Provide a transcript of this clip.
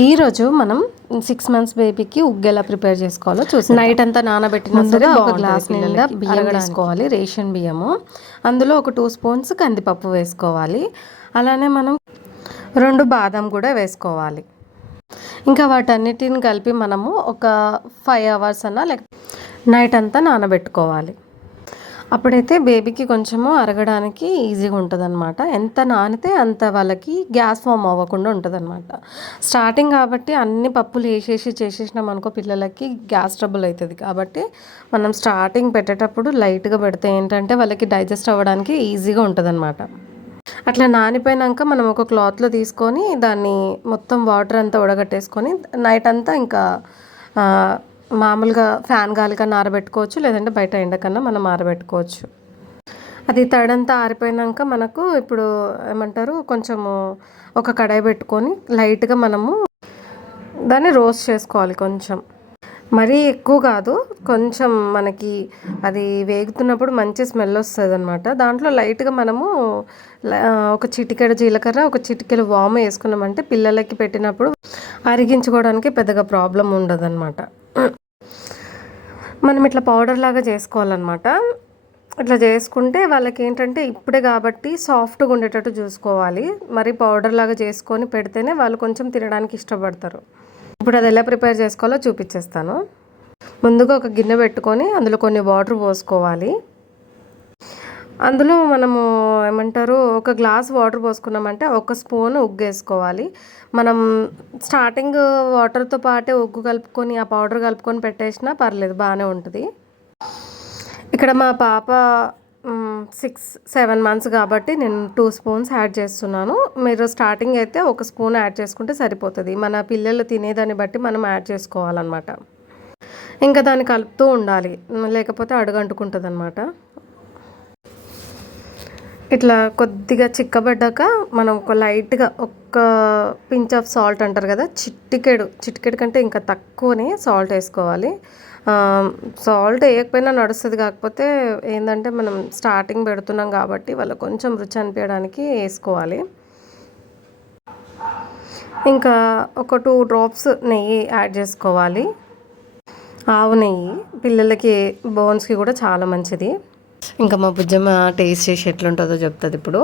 ఈరోజు మనం 6 months బేబీకి ఉగ్గు ఎలా ప్రిపేర్ చేసుకోవాలో చూసి నైట్ అంతా నానబెట్టిన సరే ఒక గ్లాస్ నిండా బియ్యం వేసుకోవాలి, రేషన్ బియ్యము. అందులో ఒక 2 spoons కందిపప్పు వేసుకోవాలి. అలానే మనం 2 బాదం కూడా వేసుకోవాలి. ఇంకా వాటన్నిటిని కలిపి మనము ఒక 5 hours అన్నా నైట్ అంతా నానబెట్టుకోవాలి. అప్పుడైతే బేబీకి కొంచెము అరగడానికి ఈజీగా ఉంటుంది అనమాట. ఎంత నానితే అంత వాళ్ళకి గ్యాస్ ఫామ్ అవ్వకుండా ఉంటుంది అనమాట. స్టార్టింగ్ కాబట్టి అన్ని పప్పులు చేసేసినాం అనుకో పిల్లలకి గ్యాస్ ట్రబుల్ అవుతుంది. కాబట్టి మనం స్టార్టింగ్ పెట్టేటప్పుడు లైట్గా పెడితే ఏంటంటే వాళ్ళకి డైజెస్ట్ అవ్వడానికి ఈజీగా ఉంటుంది అనమాట. అట్లా నానిపోయినాక మనం ఒక క్లాత్లో తీసుకొని దాన్ని మొత్తం వాటర్ అంతా ఉడగట్టేసుకొని నైట్ అంతా ఇంకా మామూలుగా ఫ్యాన్ గాలి కన్నా ఆరబెట్టుకోవచ్చు, లేదంటే బయట ఎండకన్నా మనం ఆరబెట్టుకోవచ్చు. అది తడంతా ఆరిపోయినాక మనకు ఇప్పుడు ఏమంటారు కొంచెము ఒక కడాయి పెట్టుకొని లైట్గా మనము దాన్ని రోస్ట్ చేసుకోవాలి. కొంచెం మరీ ఎక్కువ కాదు, కొంచెం మనకి అది వేగుతున్నప్పుడు మంచి స్మెల్ వస్తుంది అనమాట. దాంట్లో లైట్గా మనము ఒక చిటికెడు జీలకర్ర, ఒక చిటికెడు వాము వేసుకున్నామంటే పిల్లలకి పెట్టినప్పుడు అరిగించుకోవడానికి పెద్దగా ప్రాబ్లం ఉండదు అనమాట. మనం ఇట్లా పౌడర్ లాగా చేసుకోవాలన్నమాట. ఇట్లా చేసుకుంటే వాళ్ళకి ఏంటంటే ఇప్పుడే కాబట్టి సాఫ్ట్గా ఉండేటట్టు చూసుకోవాలి. మరి పౌడర్ లాగా చేసుకొని పెడితేనే వాళ్ళు కొంచెం తినడానికి ఇష్టపడతారు. ఇప్పుడు అది ఎలా ప్రిపేర్ చేసుకోవాలో చూపించేస్తాను. ముందుగా ఒక గిన్నె పెట్టుకొని అందులో కొన్ని వాటర్ పోసుకోవాలి. అందులో మనము ఏమంటారు ఒక గ్లాస్ వాటర్ పోసుకున్నామంటే 1 స్పూన్ ఉగ్గు వేసుకోవాలి. మనం స్టార్టింగ్ వాటర్తో పాటే ఉగ్గు కలుపుకొని ఆ పౌడర్ కలుపుకొని పెట్టేసినా పర్లేదు, బాగానే ఉంటుంది. ఇక్కడ మా పాప 6-7 months కాబట్టి నేను 2 spoons యాడ్ చేస్తున్నాను. మీరు స్టార్టింగ్ అయితే 1 spoon యాడ్ చేసుకుంటే సరిపోతుంది. మన పిల్లలు తినేదాన్ని బట్టి మనం యాడ్ చేసుకోవాలన్నమాట. ఇంకా దాన్ని కలుపుతూ ఉండాలి, లేకపోతే అడుగంటుకుంటుంది అనమాట. ఇట్లా కొద్దిగా చిక్కబడ్డాక మనం ఒక లైట్గా ఒక పించ్ ఆఫ్ సాల్ట్ అంటారు కదా, చిటికెడు కంటే ఇంకా తక్కువనే సాల్ట్ వేసుకోవాలి. సాల్ట్ వేయకపోయినా నడుస్తుంది, కాకపోతే ఏంటంటే మనం స్టార్టింగ్ పెడుతున్నాం కాబట్టి వాళ్ళకి కొంచెం రుచి అనిపించడానికి వేసుకోవాలి. ఇంకా ఒక 2 drops నెయ్యి యాడ్ చేసుకోవాలి. ఆవు నెయ్యి పిల్లలకి బోన్స్కి కూడా చాలా మంచిది. ఇంకా మా బుజ్జమ్మ టేస్ట్ చేసి ఎట్లుంటుందో చెప్తుంది ఇప్పుడు.